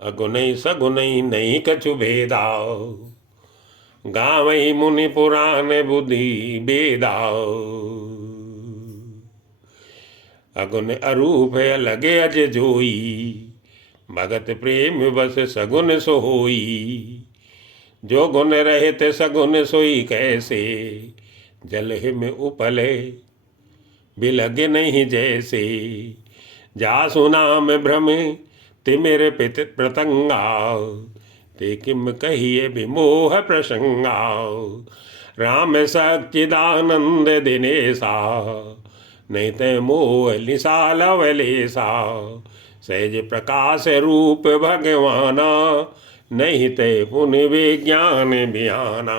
अगुनई सगुनई नहीं कछु भेदा, गावई मुनि पुराण बुद्धि बेदा। अगुन अरूप लगे अज जोई, भगत प्रेम बस सगुन सोई। जो गुण रहित सगुन सोई कैसे, जल हिम उपले बिलग नहीं जैसे। जासु नाम भ्रम तिमिर पित प्रतंगा, ते किम कहिए विमोह प्रसंगा। राम सच्चिदानंद दिनेशा, नहीं ते मोह निशाल वलेसा। सहज प्रकाश रूप भगवाना, नहीं ते पुण्य विज्ञान बयाना।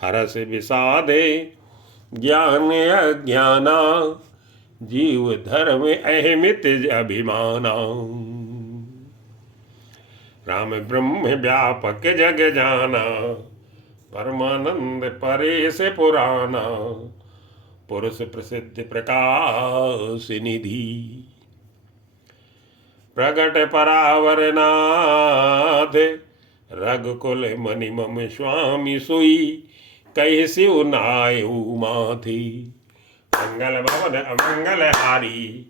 हरस विषादे ज्ञान अज्ञाना, जीव धर्म अहमित अभिमाना। राम ब्रह्म व्यापक जग जाना, परमानंद परेश पुराना। पुरुष प्रसिद्ध प्रकाश निधि, प्रगट परावर नाथ। रघुकुल मणि मम स्वामी सोई, कही शिव नायु माथी। मंगल भवन अमंगल हारी,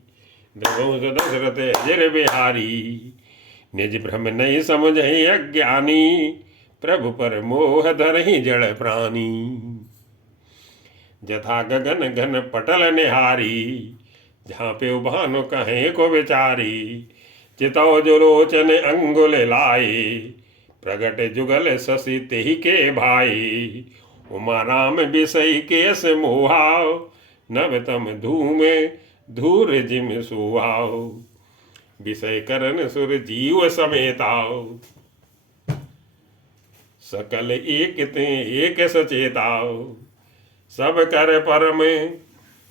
द्रवंश दशरथ अजर बिहारी। निज भ्रम नहीं समझहि अज्ञानी, प्रभु पर मोह धरहि जड़ प्राणी। जथा गगन घन पटल निहारी, जहाँ पे भानु कहें को विचारी। चितौ जो लोचन अंगुल लाए, प्रगट जुगल शशि तेहि के भाई। उमा राम बिसई केस मोहाव, नवतम धूम धूर जिम सुहाव। विषय करण सुर जीव समेताओ, सकल एक ते एक सचेताओ। सब कर परम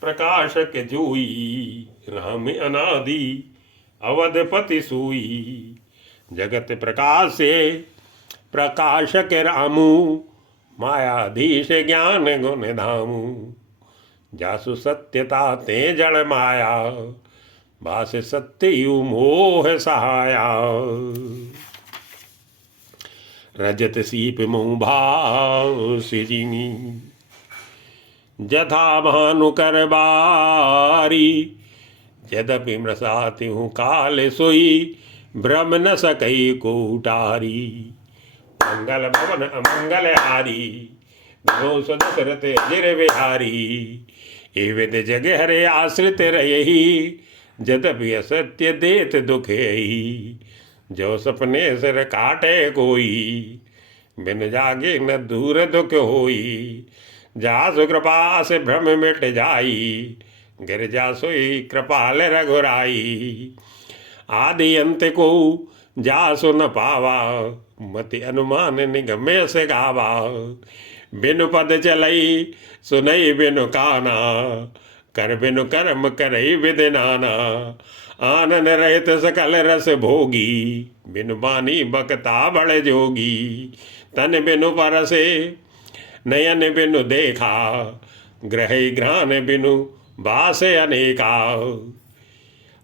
प्रकाशक जोई, राम अनादि अवधपति सोई। जगत प्रकाश से प्रकाशक रामू, मायाधीश ज्ञान गुण धामू। जासु सत्यता ते जड़ माया, भास सत्य यु मोह सहाया। रजत सीप मुँह भाव सिजिनी, जथा भानु कर बारी। यद्यपि मृषाति हूँ काल सोई, भ्रम न सकई को उटारी। मंगल भवन अमंगल हारी, घोष दशरथ अजर बिहारी। ए विद जग हरे आश्रित रही, यद्यपि असत्य देत दुख यही। जो सपने सिर काटे कोई, बिन जागे न दूर दुख होई। जासु कृपा से भ्रम मिट जाई, गिर जा सोई कृपाल रघुराई। आदि अंत को जासु न पावा, मति अनुमान निगमे से गावा। बिनु पद चलई सुनई बिनु काना, कर बिनु कर्म करई विधि नाना। आनन रहित सकल रस भोगी, बिनु बानी बकता बड़ जोगी। तन बिनु परसे नयन बिनु देखा, ग्रही घ्राण बिनु बासे अनेका।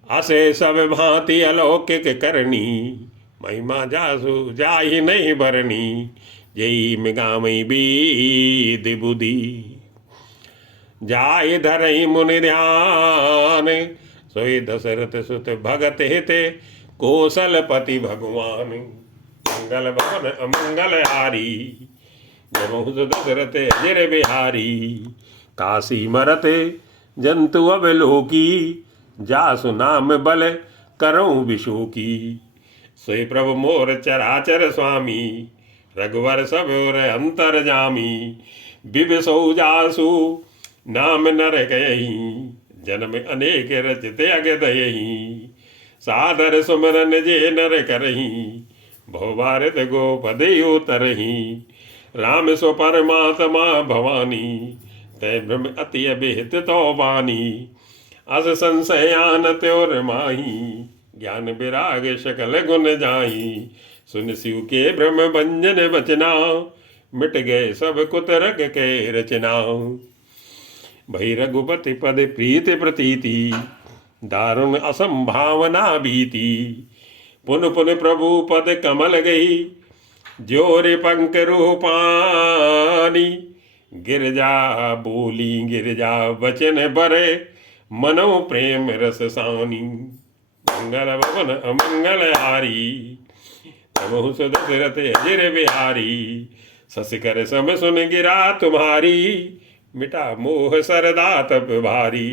असे सब भांति अलौकिक करनी, महिमा जासु जाहि नहीं भरनी। जई मिगामई बीद बुद्धि, जाय धरई मुनि ध्यान। सोई दशरथ सुत भगत हित, कौशलपति भगवान। मंगल भवन अमंगल हारी, जमहुस दशरथ अजर बिहारी। काशी मरत जंतु अवलोकी, जासु नाम बल करऊँ विशोकी। सोई प्रभु मोर चराचर स्वामी, रघुवर सब और अंतर जामी। बिबसौ जासु नाम नर कयहि, जन्म अनेक रचित अगदयहि। सादर सुमरन जे नर करहि, बहु भारत गोपद उतरहि। राम सो परमात्मा भवानी, तय ब्रह्म अति अभिहित तो बानी। अस संशयान त्योर माही, ज्ञान विराग सकल गुण जाई। सुन शिव के ब्रह्म भंजन बचना, मिट गए सब कुतरग के रचना। भई रघुपति पद प्रीति प्रतीति, दारुण असंभावना भीति। पुन पुन प्रभु पद कमल गई, जोरे पंक रूपानी। गिरजा बोली गिरजा वचन बरे, मनो प्रेम रस सानी। मंगल भवन अमंगल हारी, तमहु सो दशरथ अजिर बिहारी। सस कर सम सुन गिरा तुम्हारी, मिटा मोह सरदा तप भारी।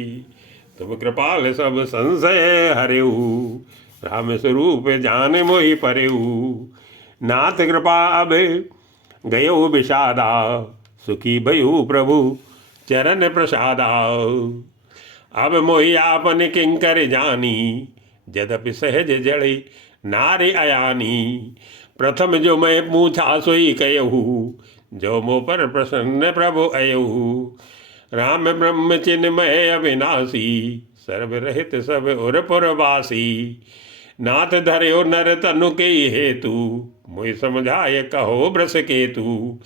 तुम कृपाल सब संशय हरेऊ, राम स्वरूप जान मोहि परेऊ। नाथ कृपा अब गयो विषादा, सुखी भयु प्रभु चरण प्रसादा। अब मोहि आपन किंकर जानी, यद्यपि सहज जड़े नारे अयानी। प्रथम जो मैं पूछा सोई कहू, जो मो पर प्रसन्न प्रभु अयहू। राम ब्रह्म चिन्मय अविनाशी, सर्व रहित सब उर पुरवासी। नाथ धर्यो नर तनु के हेतु, मुझ समझाय कहो ब्रस केतु।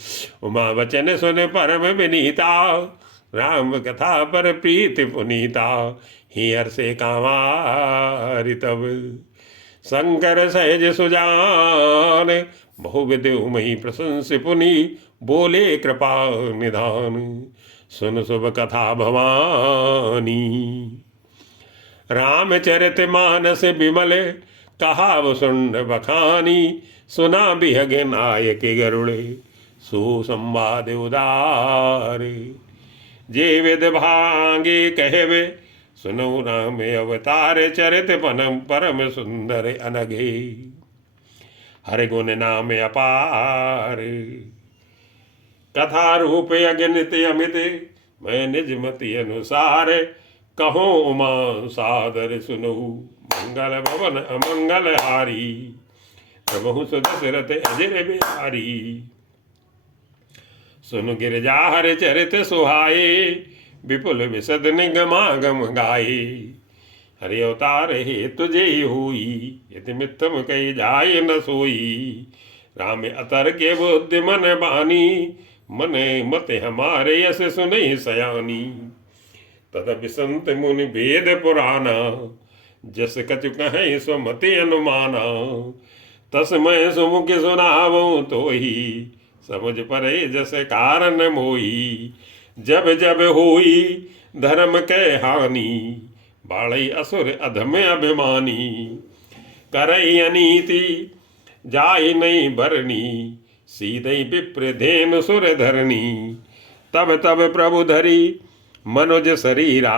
उमा वचन सुन परम विनीता, राम कथा पर प्रीति पुनीता। ही हर्षे कामारि तब, शंकर सहज सुजान। बहुविध उमहि प्रशंस पुनि, बोले कृपा निधान। सुन शुभ कथा भवानी, रामचरित मानस विमल। कहा वसुंड बखानी, सुना बिहग नायक गरुड़े। सुसंवाद उदार, जे वेद भांगे कहवे। सुनो राम अवतार चरित, पनम परम सुंदर अनघे। हर गुण नाम अपार, कथा रूप अगणित अमित। मैं निज मति अनुसार, कहो उमा सादर सुनहु। मंगल भवन अमंगल हारी, प्रभु दशरथ अजिर बिहारी। सुन गिरजा हर चरित सुहाए, विपुल विशद निगमागम गाये। हरि अवतार हे तुझे हुई, यति मिथम कही जाय न सोई। राम अतर के बुद्धि मन बानी, मन मत हमारे यस सुने सयानी। तदपि संत मुनि वेद पुराना, जस कछु कहें सो मति अनुमाना। तस मैं सुमुख सुनावो तो ही, समझ परे जस कारण मोही। जब जब होई धर्म के हानि, बाढ़ई असुर अधम अभिमानी। करई अनीति जाय नहीं भरनी, सीधई विप्र धेनु सुर धरनी। तब तब प्रभु धरी मनोज शरीरा,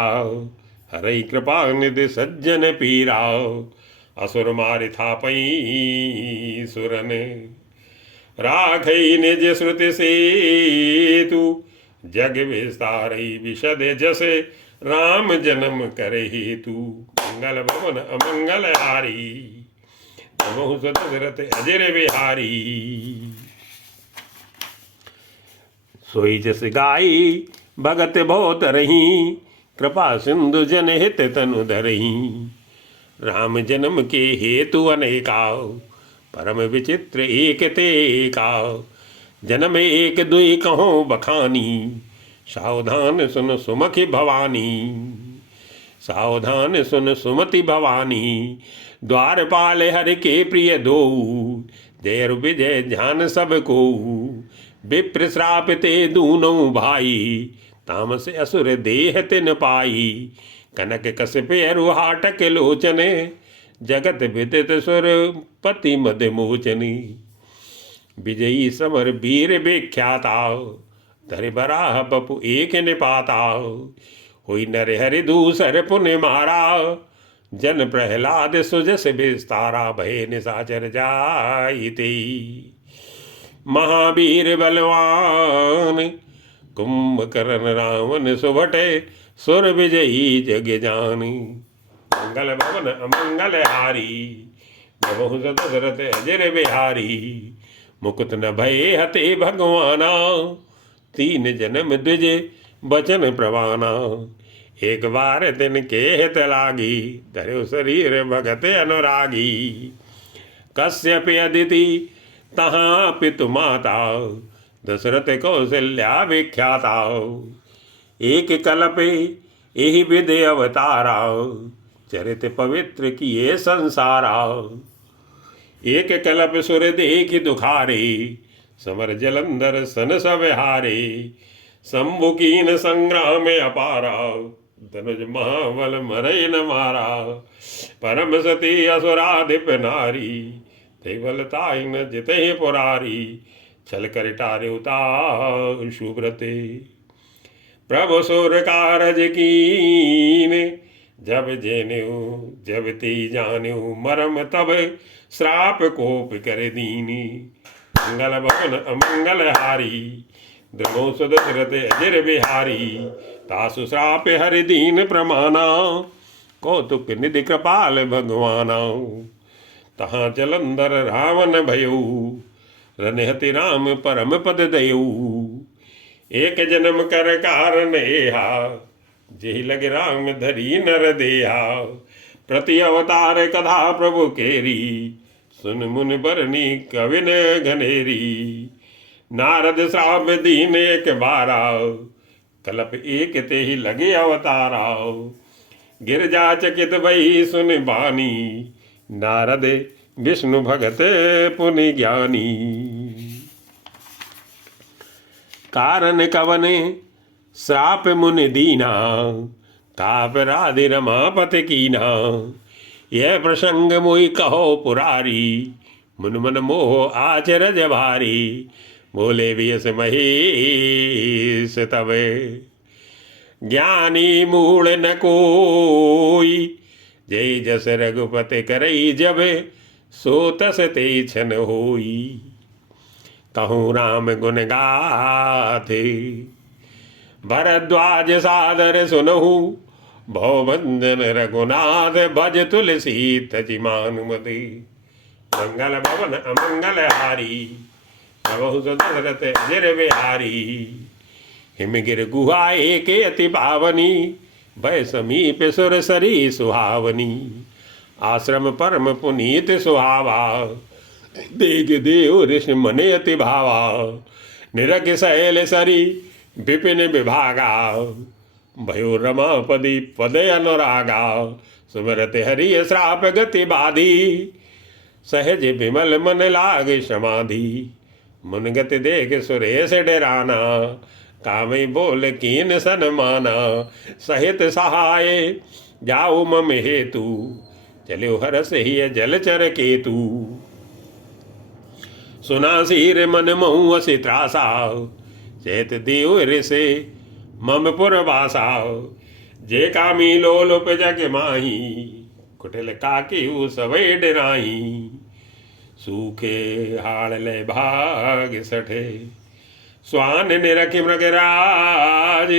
हरई कृपा निधि सज्जन पीरा। असुर मारि थापई सुरन, राखई निज श्रुति सेतु। जग विस्तारई विशद जसे, राम जन्म करे हेतु। मंगल भवन अमंगल हारी, तमहु सो दशरथ अजिर बिहारी। सोई जस गाई भगत बहुत रही, कृपा सिंधु जन हित तनु धरही। राम जन्म के हेतु अनेका, परम विचित्र एक ते एका। जन्म एक दुई कहो बखानी, सावधान सुन सुमति भवानी। सावधान सुन सुमति भवानी, द्वारपाल हरि के प्रिय दो। जय विजय ध्यान सब को, विप्र श्राप ते दूनों भाई। तामस असुर देह तिन पाई, कनक कश्यप अरुहाटक लोचने। जगत विदित सुर पति मद मोचनी। विजयी समर वीर विख्याता, धरि बराह बपु एक निपाता। हुई नर हरि दूसर पुण्य मारा, जन प्रहलाद सुजस विस्तारा। भय निशाचर जाइते, महावीर बलवान। कुंभकर्ण रावण सुभटे, सुर विजयी जग जानी। मंगल भवन अमंगल हारी, प्रभु दशरथ अजिर बिहारी। मुकुत न भय हते भगवाना, तीन जन्म द्विज बचन प्रवाना। एक बार दिन के हित लागी, धर्यो शरीर भगत अनुरागी। कश्यप अदिति तहाँ पितु माता, दशरथ कौशल्या विख्याता। एक कल्प यही विधि अवतारा, चरित पवित्र किए संसारा। एक कलप सुर देखि दुखारे, समर जलंधर सन सब हारे। शंभु कीन संग्राम अपारा, धनुज महाबल मरई न मारा। परम सती असुराधिप नारी, ते बलताई न जिते पुरारी। छल कर टारे उतार शुभ्रते, प्रभु सुर कारज कीन। जब जेन्यु जब ते जान्यु, मरम तब श्राप कोप कर दीनी। मंगल भवन अमंगल हारी, द्रवो सुदशरथ अजर बिहारी। तासु श्राप हरि दीन प्रमाना, कौतुक निधि कृपाल भगवाना। तहाँ जलंधर रावण भयऊ, रनहति राम परम पद दयऊ। एक जन्म कर कारण एहा, जेहि लग राम धरी नर देहा। प्रति अवतार कथा प्रभु केरी, सुन मुनि बरनी कविन घनेरी। नारद श्राप दीन एक बारा, कलप एक ते ही लगे अवतारा। गिरजा चकित भई सुन बानी, नारद विष्णु भगत पुनि ज्ञानी। कारण कवने श्राप मुनि दीना, ताप राधि रमापति कीना। यह प्रसंग मोहि कहो पुरारी, मुन मन मोह आचरज भारी। बोले वियस महेश तवे, ज्ञानी मूल न कोई। जय जस रघुपति करई जब, सो तस ते छन होई। कहूँ राम गुण गाथे, भरद्वाज सादर सुनहु। भवभंजन रघुनाथ, भज तुलसी तजि मानुमति। मंगल भवन अमंगल हारी, प्रभु दशरथ अजर बिहारी। हिमगिर गुहा एक अति पावनी, भय समीप सुर सरी सुहावनी। आश्रम परम पुनीत सुहावा, देख देव ऋषि मने अति भावा। निरख शैल सरी विपिन विभागा, भयो रमापदी पद अनुरागा। सुमरत हरि श्राप गति बाधी, सहज विमल मन लाग समाधि। मुन गति देख सुरेश डराना, कामई बोल कीन सन माना। सहित सहाय जाऊ मम हेतु, चलो हरस ही जलचर केतु। सुना सीर मन महु असी त्रासा, चैत देव ऋषे मम पुरवासा। जे कामी लोलुप जग माही, कुटिल काकी सवै डराही। सूखे हाड़ ले भाग सठे, स्वान निरखि मृगराज।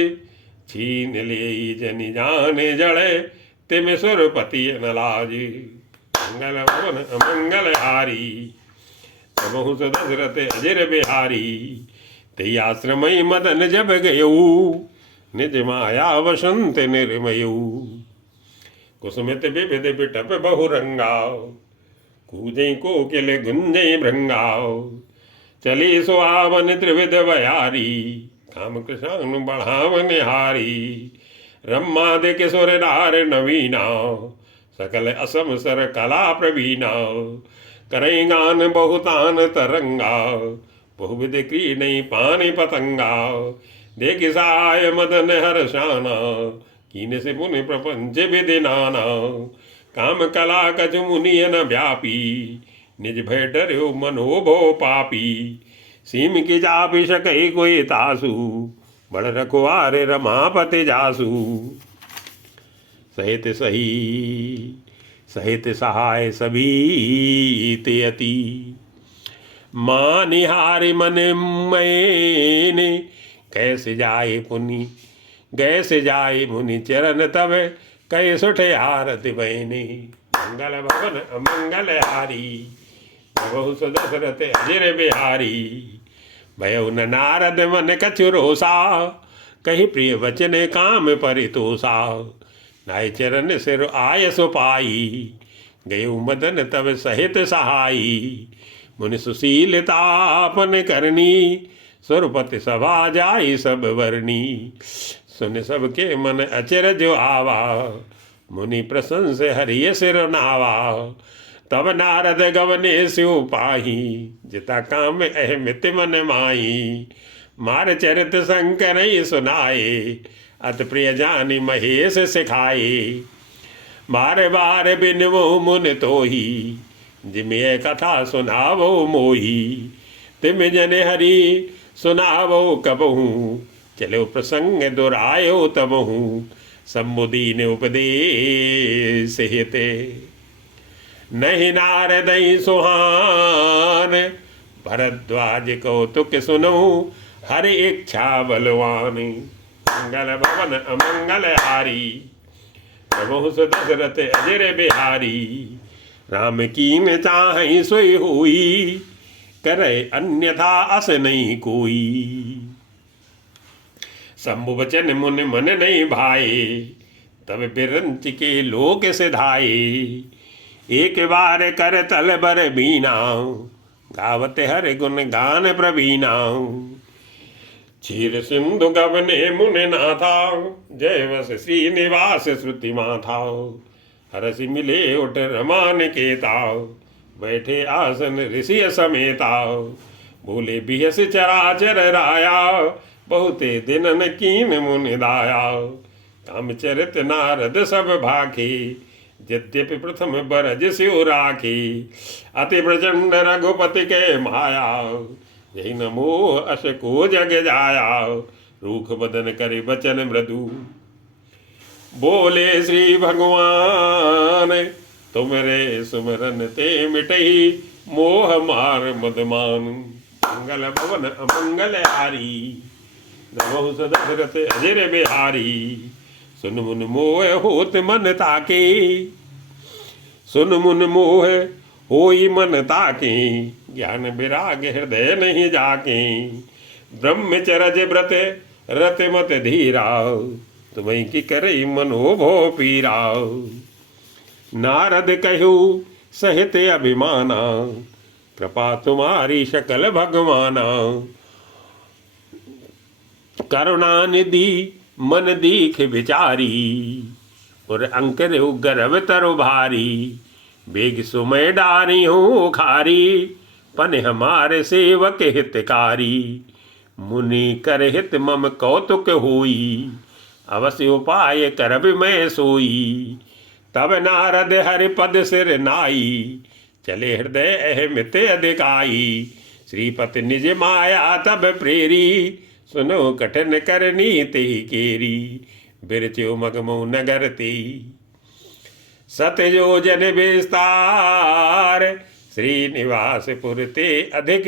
छीन ले जनि जान जड़े, तिम सुरपति नलाज। मंगल भवन अमंगल हारी, प्रभु दशरथ अजर बिहारी। ते आश्रमई मदन जब गयऊ, निज माया वसंत निर्मयू। कुसुमित विविध बिटप बहुरंगा, कूजई कोकिल गुंजई भृंगाओ। चली सुहावन त्रिविध बयारी, काम कृष्ण बढ़ावन हारी। रमादिक सुर नार नवीना, सकल असम सर कला प्रवीणा। करई गान बहुतान तरंगा, बहुविध क्रीडई पानी पतंगा। देख साय मदन हर्षाना, कीन से मुनि प्रपंच विधि नाना। काम कला कछ मुनियन व्यापी, निज भय डर्यो मनोभो पापी। सीम की जापि सकई कोई तासु, बड़ रखवारे रमापति जासु। सहित सही सहित सहाय सभी ते अति। मानिहारि मन मैंने, कैसे जाए पुनि गैसे जाए मुनि चरण। तब कई सुठे आरति बहने, मंगल भवन अमंगल हारी। बहु दशरथ अजर बिहारी। भयो न नारद मन कछु रोसा, कही प्रिय वचन काम परितोषा। नाय चरण सिर आय सुपाई, गयो मदन तब सहित सहाई। मुनि सुशीलतापन करनी, सुरपति सभा जाई सब वर्णी। सुन सबके मन अचरज आवा, मुनि प्रशंस हरिय सिर नावा। तब नारद गवने स्यो पाही, जिता काम अहमित मन माही। मार चरित शंकर सुनाए, अत प्रिय जानी महेश सिखाए। मारे बार बिनवो मुन तोही, जिमे कथा सुनावो मोही। तिम जन हरि सुनावो कबहू, चलो प्रसंग दुरायो तबहू। समुदीन उपदेश हिते, नहीं नारदई सुहान। भरद्वाज कौतुक सुनो, हरि इच्छा बलवान। मंगल भवन अमंगल हारी, प्रभु दशरथ अजर बिहारी। राम कीन चाहि सोई हुई, करे अन्यथा अस नहीं कोई। शंभु वचन मुन मन नहीं भाए, तब बिरंच के लोक सिधाए। एक बार कर तल बर बीना, गावत हर गुण गान प्रवीणा। क्षीर सिंधु गवने मुन नाथा, जय वस श्रीनिवास श्रुति माथा। हरसि मिले उठ रमान केता, बैठे आसन ऋषि समेता। बोले बिहस चराचर राया, बहुते दिनन कीन मुनि दाया। काम चरित नारद सब भाखे, यद्यपि प्रथम बरज स्यो राखे। अति प्रचंड रघुपति के माया, यही न मोह अस को जग जाया। रूख बदन करे बचन मृदु, बोले श्री भगवान। तुमरे सुमरन ते मिटई, मोह मार मदमान। मंगल भवन अमंगल हारी, नमो दशरथ अजर बिहारी। सुन मुन मोह होत मन ताके, सुन मुन मोह होई मन ताके। ज्ञान विराग हृदय नहीं जाके, ब्रह्मचर्य व्रत रत मत धीरा। तुम्हें की करे मनोभो पीरा। नारद कहु सहित अभिमाना, कृपा तुम्हारी शकल भगवाना। करुणा निधि मन दीख विचारी, और अंकर गर्भ तरु भारी। बेग सुमय डारी हूँ खारी, पन हमारे सेवक हितकारी। मुनि कर हित मम कौतुक होई, अवश्य उपाय करब मैं सोई। तब नारद हरिपद सिर नाई, चले हृदय अहमित अधिकाई। श्रीपति निज माया तब प्रेरी, सुनो कठिन करनी ते केरी। बिरचो मगमो नगर ते, सतयोजन विस्तार। श्रीनिवासपुर ते अधिक,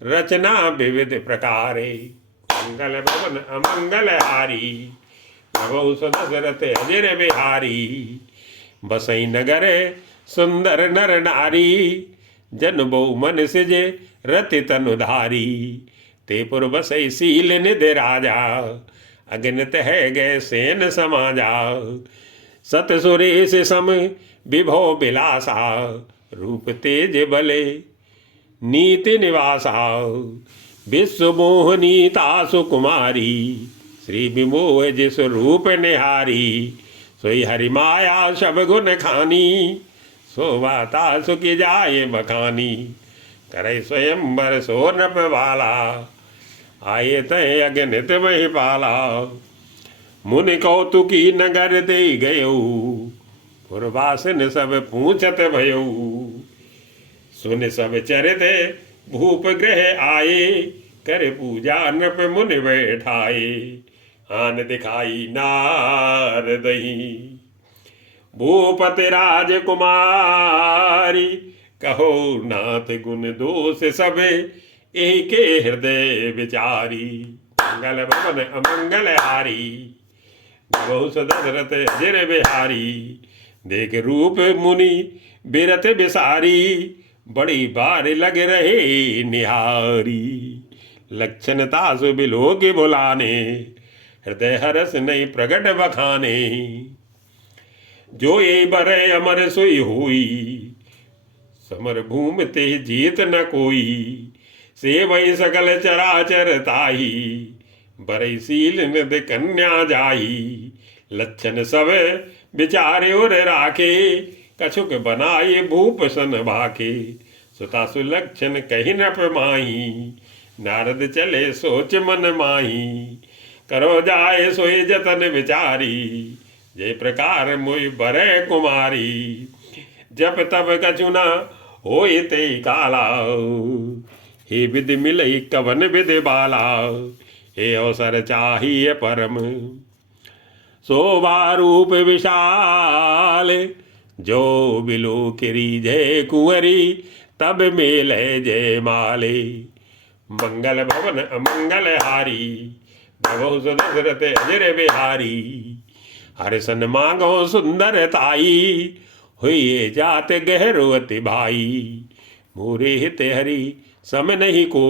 रचना विविध प्रकारे। मंगल भवन अमंगल हारी, प्रभु दशरथ अजर बिहारी। बसई नगर सुंदर नर नारी, जन बहु मन सिजे रति तनुधारी। ते पुर बसई सील निधि राजा, अगणित है गए सेन समाजा। सत सुरेश सम विभो बिलासा, रूप तेज बले नीति निवासा। विश्व मोहनीता सुकुमारी, श्री विमोह जिस रूप निहारी। सोई हरि माया सब गुण खानी, सोवाता सुखी जाए बखानी। करे स्वयंवर सो नभ वाला, आए तय अगणित वही पाला। मुनि कौतुकी नगर दे गयो, पुरवासिन सब पूछत भयो। सुन सब चरित भूप ग्रह आए, कर पूजा नृप मुनि बैठाए। आन दिखाई नारदही, भूपति राजकुमारी। कहो नाथ गुण दोष सब, एक हृदय विचारी। मंगल भवन अमंगल हारी, बहु दशरथ अजर बिहारी। देख रूप मुनि बिरत बिसारी, बड़ी बार लग रहे निहारी। लक्षण तासु बिलो के बुलाने, हृदय हरस नहीं प्रगट बखाने। जो ये बरे अमर सोई हुई, समर भूमि ते जीत न कोई। से वही सकल चराचर ताही, बरई सील निध कन्या जाही। लक्षण सब विचारे और राखे, कछुक बनाए भूप सन भाके, सुता सुलक्षण कही न माही, नारद चले सोच मन माही, करो जाए सोई जतन विचारी, जय प्रकार मोई बरे कुमारी, जब तब कछु न होई ते काला, हे विधि मिलई कवन विधि बाला, हे अवसर चाहिए परम, शोभा रूप विशाल, जो बिलो किरी जय कुंवरी, तब मेले जय माले, मंगल भवन अमंगल हारी, भवो दशरथ अजर बिहारी, हर्षन मांगो सुंदर ताई, हुई जात गहरो अति भाई, मोरे हित हरि सम नहीं को,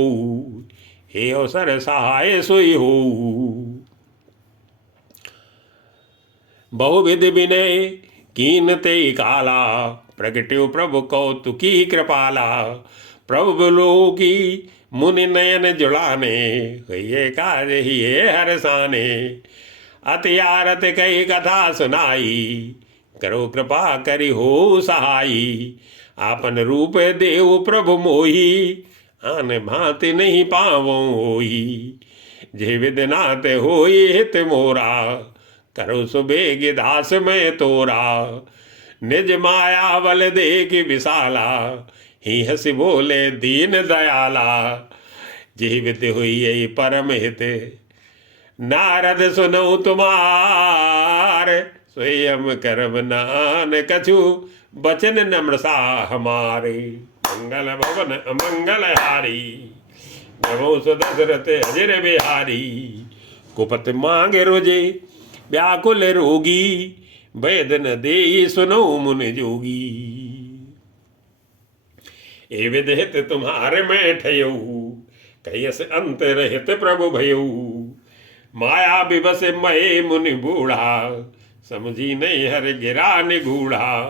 हे अवसर सहाय सोई हो, बहुविध विनय कीनते काला, प्रगट्यो प्रभु कौतुकी कृपाला, प्रभु बोलो की मुनि नयन जुड़ाने, ये कार्य ही हरसाने, अति आरत कई कथा सुनाई, करो कृपा करी हो सहाई, आपन रूप देव प्रभु मोही, आन भांति नहीं पावो होई, जे विदनाथ होई हित मोरा, करो सुबेग दास में तोरा, निज माया बल देख विशाला, ही हंस बोले दीन दयाला, जीवित हुई यही परम हित, नारद सुनो तुम्हार, स्वयं करब नान कछु, बचन नम्र सा हमारे, मंगल भवन अमंगल हारी, नमो दशरथ अजर बिहारी, कुपत मांगे रोजे व्याकुल रोगी, वेद न दे सुनो मुन जोगी, ए विदहित तुम्हारे में ठयऊ, कैस अंत रहित प्रभु भयऊ, माया विवश महे मुनि बूढ़ा, समझी नहीं हर गिरा निगूढ़ा,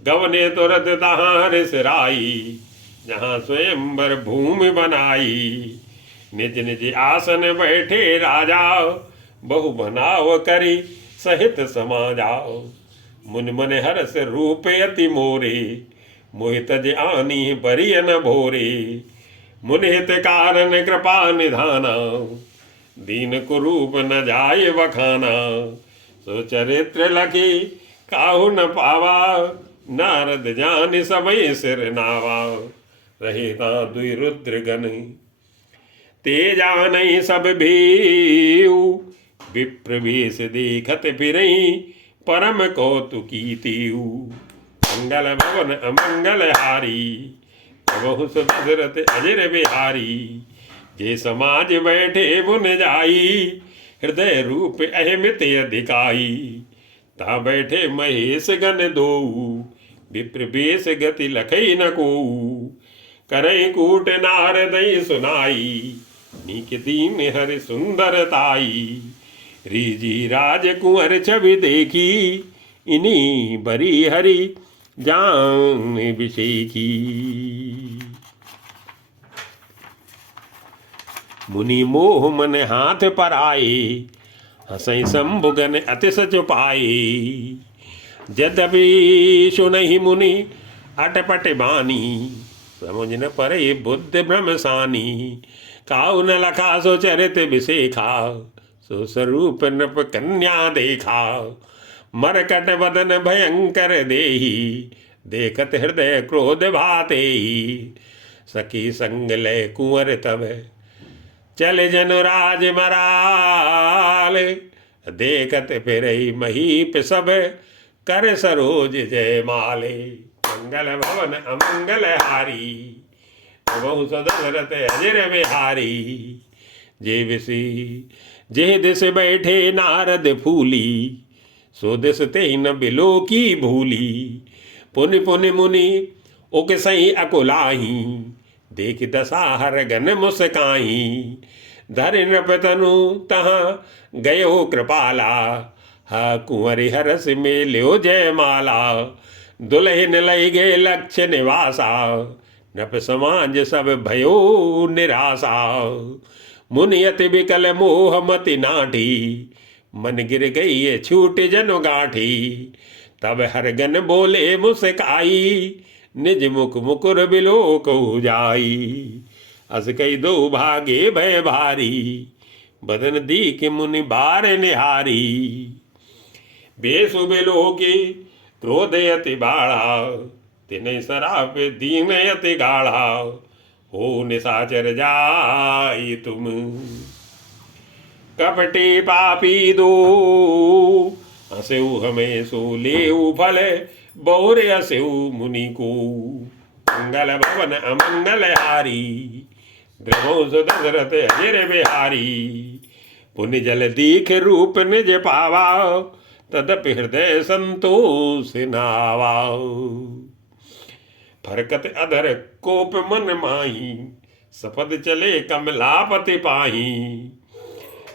गवने तुरत तहां सिराई, जहाँ स्वयंवर भूमि बनाई, निज निज आसन बैठे राजा, बहु बनाव करी सहित समाजाओ, मुन मन हरस रूप अति मोरे, मोहित ज आनी बरिय न भोरे, मुनिहित कारण कृपा निधाना, दीन कुरूप न जाय बखाना, सो चरित्र लखी काहू न पावा, नारद जान समय सिर नावा, रहे ता दुई रुद्र गण, ते जानई सब भीऊ, विप्र वेश देखत फिरई, परम कौतुकी तीऊ, मंगल भवन अमंगल हारी, बहु दशरथ अजर बिहारी, जे समाज बैठे मुन जाई, हृदय रूप अहमित अधिकाई, ता बैठे महेश गण दोऊ, विप्र वेश गति लखई न कोऊ, करई कूट नारदई सुनाई, नीक दीन हरि सुंदरताई, रीजी राज कुंवर छवि देखी, इन्हीं बरी हरि जान विषेखी, मुनि मोह मन हाथ पर आए, हंसई शंभुगन अतिश चुपाए, यद्यपि सुनहि मुनि अटपट बानी, समझ न परे बुद्ध ब्रह्मसानी, काउ न लखा सो चरित विशेखा, सो स्वरूप नृप कन्या देखा, मरकट वदन भयंकर देही, देखत हृदय क्रोध भाते, सखी संग लय कुंवर तब, चल जनुराज मराल, देखत फिर महीप सब, कर सरोज जय माले, मंगल भवन अमंगल हारी, बहु दशरथ अजर बिहारी, जे विसी जे दिस बैठे नारद फूली, सो दिस ते न बिलो की भूली, पुनि पुनि मुनि उक सही अकुलाही, देख दसाहर गन मुस्काही, धर नृपतनु तहाँ गयो कृपाला, हा कुंवरि हरस मेल्यो जय माला, दुल्हन लई गे लक्ष्य निवासा, नृप समाज सब भयो निराशा, मुनि अति विकल मोह मति नाठी, मन गिर गई छूट जनु गाठी, तब हरगन बोले मुस्काई, निज मुख मुकुर बिलोक जाई। अस कई दो भागे भय भारी, बदन दीख मुनि बार निहारी। बेसु बिलोकी क्रोध अति बाढ़ा, तिन्हें सराप दीन अति गाढ़ा। हो निशाचर जाई तुम, कपटी पापी दो। हसेऊ हमें सो लेऊ फल, बहुरे हसेऊ मुनि को। मंगल भवन अमंगल हारी, द्रवो दशरथ अजर बिहारी। पुण्य जल दीख रूप निज पावा, तदपि हृदय संतोष नावा। फरकत अधर कोप मन माही, सपद चले कमलापति पाही।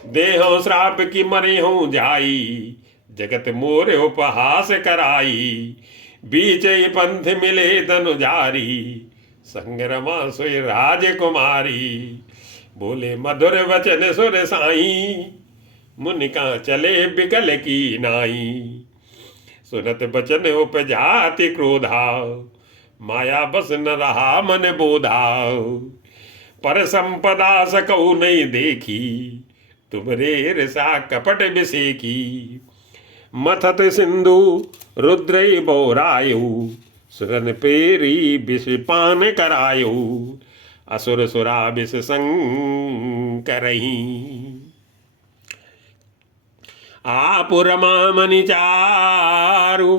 देहो श्राप की मरे हूँ जाई, जगत मोरे उपहास कराई। बीच पंथ मिले धनुजारी, संग्रमा सोई राजकुमारी। बोले मधुर वचन सुर साई, मुनिका चले बिकल की नाई। सुनत बचन उपजाति क्रोधा, माया बस न रहा मन बोधा। पर संपदा सकऊ नहीं देखी, तुमरे रसा कपट बिसेकी। मथत सिंधु रुद्रई बौरायु, सुरन पेरी विष पान करायु। असुर सुरा विष संग करही, आप रमा मनि चारु।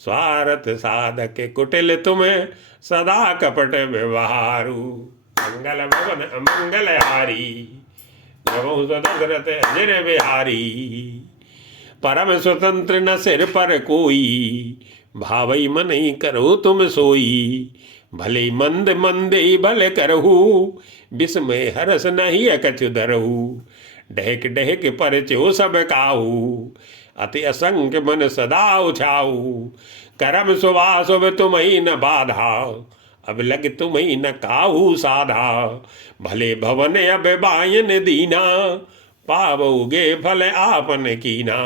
स्वार्थ साधक कुटिल तुम्हें, सदा कपट व्यवहारु। मंगल भवन अमंगल हारी, प्रभु दशरथ अजर बिहारी। परम स्वतंत्र न सिर पर कोई, भावई मन ही करो तुम सोई। भले मंद मंदे भले करहु, विस्मय हरस नहीं अकछु धरहु। डहक डहक पर चो सब काहू, अति असंख्य मन सदा उछाऊ। करम सुभा शुभ तुम्ही न बाधा, अब लग तुम्ही न काहू साधा। भले भवन अब बायन दीना, पावोगे फल आपन कीना।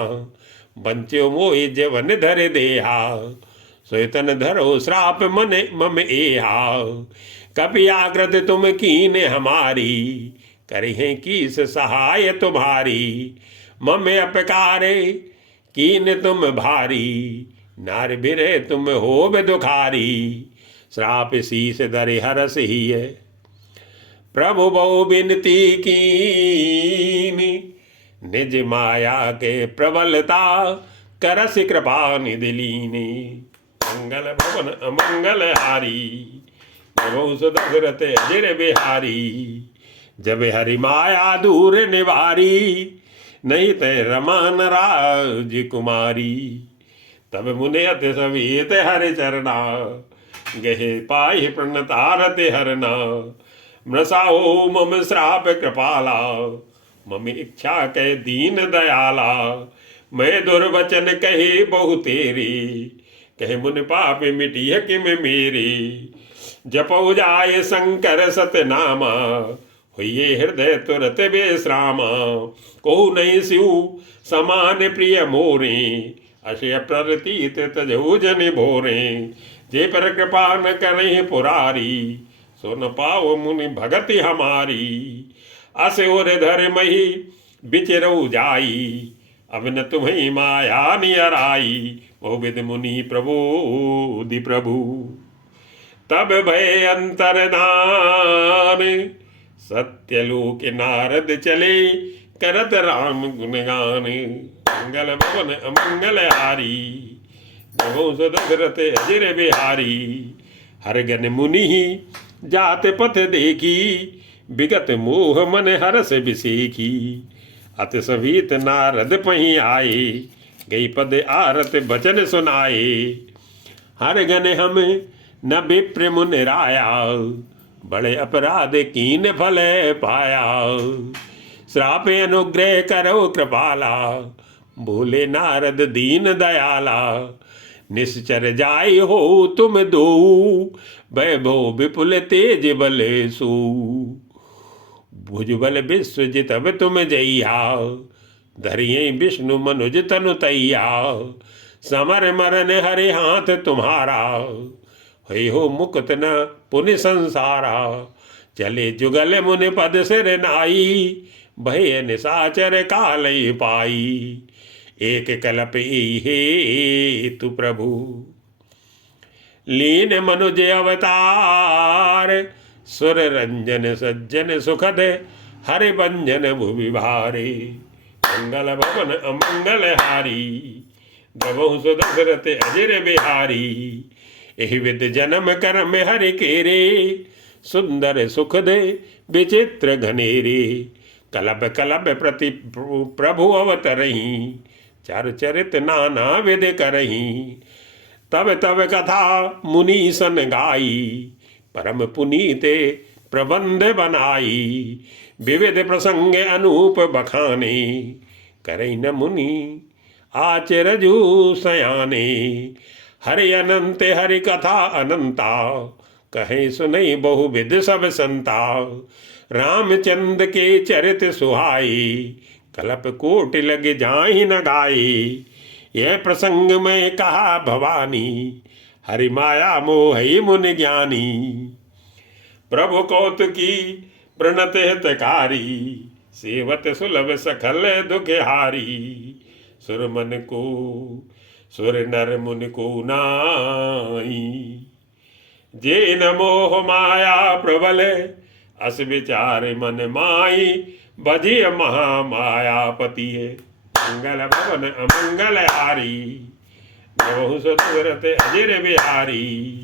बंच्यो मोहि जवन धर देहा, सोतन धरो श्राप मन मम एहा। कपि आकृत तुम कीन हमारी, करिहे कीस सहाय तुम्हारी। मम अपकारे कीन तुम भारी, नार बिरे तुम होब दुखारी। श्राप शीस धरि हरस हिय, प्रभु बहु बिनती कीनी। निज माया के प्रबलता, करस कृपा निधि लीनी। मंगल भवन अमंगल हारी, प्रभु दशरथ अजर बिहारी। जब हरि माया दूर निवारी, नहीं ते रमा न राजकुमारी। तब मुने अति सवीत हरि चरना, गहे पाहि प्रणतारति हरना। मृषाओ मम श्राप कृपाला, मम इच्छा कह दीन दयाला। मैं दुर्वचन कहे बहु तेरी, कहे मुन पाप मिटिय किम मेरी। जपौ जाय शंकर सतनामा, हुए हृदय तुरत बेश्रामा। को नहीं सिउ समान प्रिय मोरे, अशय प्रतीत तजो जन भोरे। जे पर कृपा न करें पुरारी, सो न पाओ मुनि भगति हमारी। अस और धर मही बिचरऊ जाई, अब न तुम्हें माया नियराई। ओ विद मुनि प्रबोधि प्रभु, तब भय अंतरधान। सत्यलोक नारद चले, करत राम गुणगान। मंगल भवन अमंगल हारी, प्रभु दशरथ अजर बिहारी। हरगन मुनि जात पथ देखी, विगत मोह मन हरस बिसेखी। अति सभीत नारद पही आए, गई पद आरत बचन सुनाए। हरगन हम न विप्र मुन राया, बड़े अपराध कीन फल पाया। श्राप अनुग्रह करो कृपाला, भूले नारद दीन दयाला। निश्चर जाय हो तुम दो, वैभव विपुल तेज बल सो। भुजबल विश्वजित तुम जइया, धरिये विष्णु मनुज तनु तैया। समर मरन हरि हाथ तुम्हारा, है हो मुक्त न पुनि संसारा। चले जुगल मुनि पद सिर नाई, भय निशाचर काल पाई। एक कल्प हे तु प्रभु, लीन मनुज अवतार। सुर रंजन सज्जन सुखद, हरि भंजन भुवि भारे। मंगल भवन अमंगल हारी, द्रवहु सुदशरथ अजिर बिहारी। एहि विद जन्म कर्म हरि केरे, सुंदर सुख दे विचित्र घनेरे। कलब कलब प्रति प्रभु अवतरही, चार चरित नाना विध करही। तब तब कथा मुनि सन गाई, परम पुनीते प्रबंध बनाई। विविध प्रसंग अनूप बखाने, करई न मुनि आचरजु सयाने। हरि अनंत हरि कथा अनंता, कहे सुनई बहुविध सब संता। रामचंद्र के चरित सुहाई, कल्प कोटि लग जाहि न गाई। यह प्रसंग में कहा भवानी, हरि माया मोहि मुनि ज्ञानी। प्रभु कौतुकी प्रणत हितकारी, सेवत सुलभ सखल दुखहारी। सुर मन को सुर नर मुनि को नाई, जे न मोह माया प्रबल। अस विचार मन माई, बधिय महामायापति। मंगल भवन अमंगल हारी, द्रवहु सुदशरथ अजिर बिहारी।